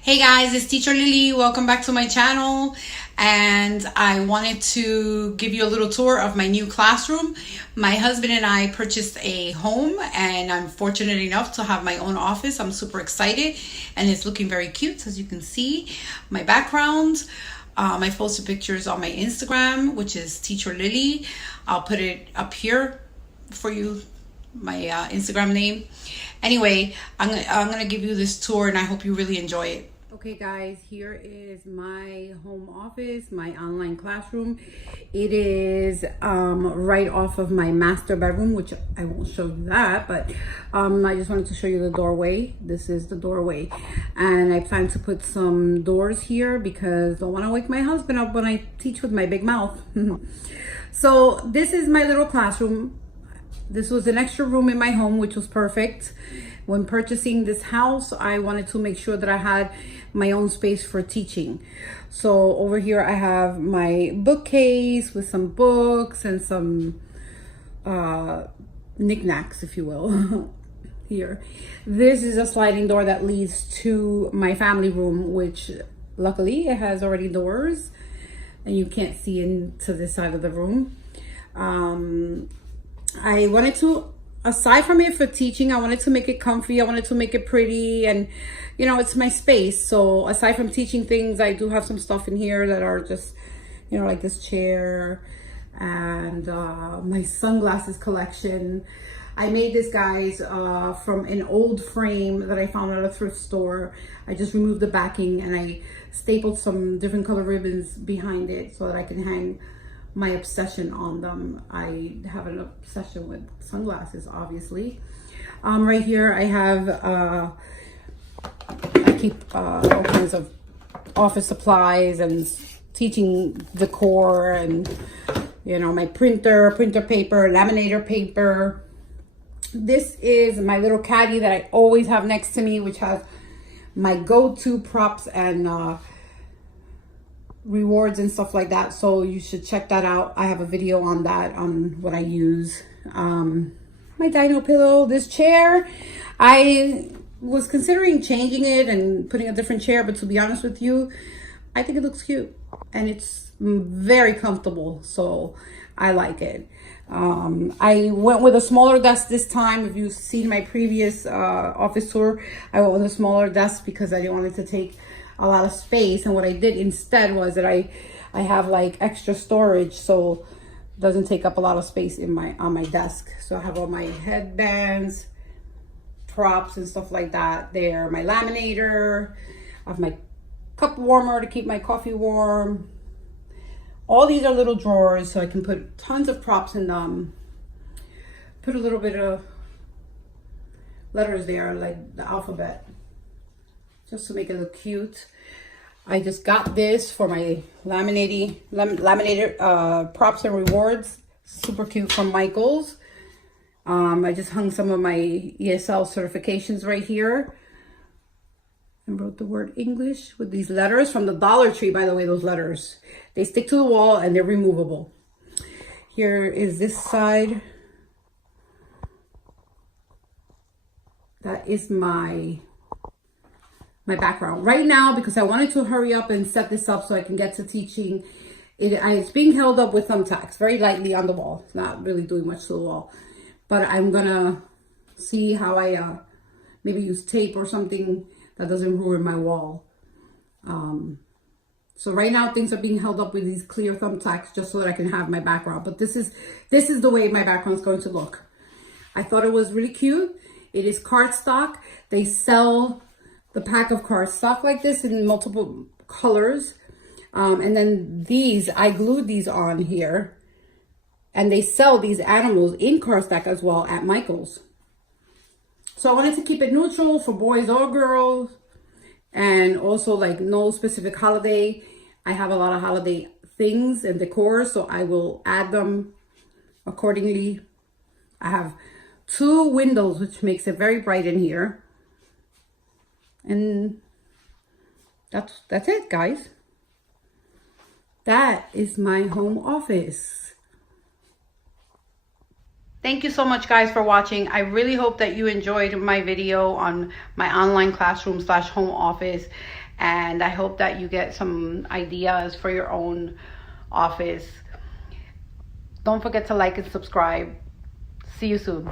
Hey guys, it's Teacher Lily. Welcome back to my channel. And I wanted to give you a little tour of my new classroom. My husband and I purchased a home and I'm fortunate enough to have my own office. I'm super excited and it's looking very cute, as you can see. My background, I posted pictures on my Instagram, which is Teacher Lily. I'll put it up here for you, my Instagram name. Anyway, I'm gonna give you this tour and I hope you really enjoy it. Okay guys, here is my home office, my online classroom. It is right off of my master bedroom, which I won't show you that, but I just wanted to show you the doorway. This is the doorway. And I plan to put some doors here because I don't want to wake my husband up when I teach with my big mouth. So this is my little classroom. This was an extra room in my home, which was perfect. When purchasing this house, I wanted to make sure that I had my own space for teaching. So over here, I have my bookcase with some books and some knickknacks, if you will. Here. This is a sliding door that leads to my family room, which luckily it has already doors and you can't see into this side of the room. I wanted to, aside from it for teaching, I wanted to make it comfy. I wanted to make it pretty and, you know, it's my space. So aside from teaching things, I do have some stuff in here that are just, you know, like this chair and my sunglasses collection. I made this, guys, from an old frame that I found at a thrift store. I just removed the backing and I stapled some different color ribbons behind it so that I can hang my obsession on them. I have an obsession with sunglasses, obviously. Right here I have I keep all kinds of office supplies and teaching decor and, you know, my printer paper, laminator paper. This is my little caddy that I always have next to me, which has my go-to props and rewards and stuff like that, so you should check that out. I have a video on that, on what I use. My dino pillow, this chair, I was considering changing it and putting a different chair, but to be honest with you, I think it looks cute and it's very comfortable, so I like it. I went with a smaller desk this time. If you've seen my previous office tour, I went with a smaller desk because I didn't want it to take a lot of space, and what I did instead was that I have like extra storage, so it doesn't take up a lot of space in on my desk. So I have all my headbands, props and stuff like that there, my laminator, I have my cup warmer to keep my coffee warm. All these are little drawers so I can put tons of props in them. Put a little bit of letters there, like the alphabet, just to make it look cute. I just got this for my laminated props and rewards. Super cute, from Michaels. I just hung some of my ESL certifications right here and wrote the word English with these letters from the Dollar Tree. By the way, those letters, they stick to the wall and they're removable. Here is this side. That is my background right now, because I wanted to hurry up and set this up so I can get to teaching. It's being held up with thumbtacks very lightly on the wall. It's not really doing much to the wall, but I'm gonna see how I maybe use tape or something that doesn't ruin my wall. So right now things are being held up with these clear thumbtacks just so that I can have my background, but this is the way my background is going to look. I thought it was really cute. It is cardstock. They sell the pack of cardstock like this in multiple colors, and then these, I glued these on here, and they sell these animals in cardstock as well at Michaels. So I wanted to keep it neutral for boys or girls, and also like no specific holiday. I have a lot of holiday things and decor, so I will add them accordingly. I have 2 windows, which makes it very bright in here. And that's it, guys. That is my home office. Thank you so much, guys, for watching. I really hope that you enjoyed my video on my online classroom / home office. And I hope that you get some ideas for your own office. Don't forget to like and subscribe. See you soon.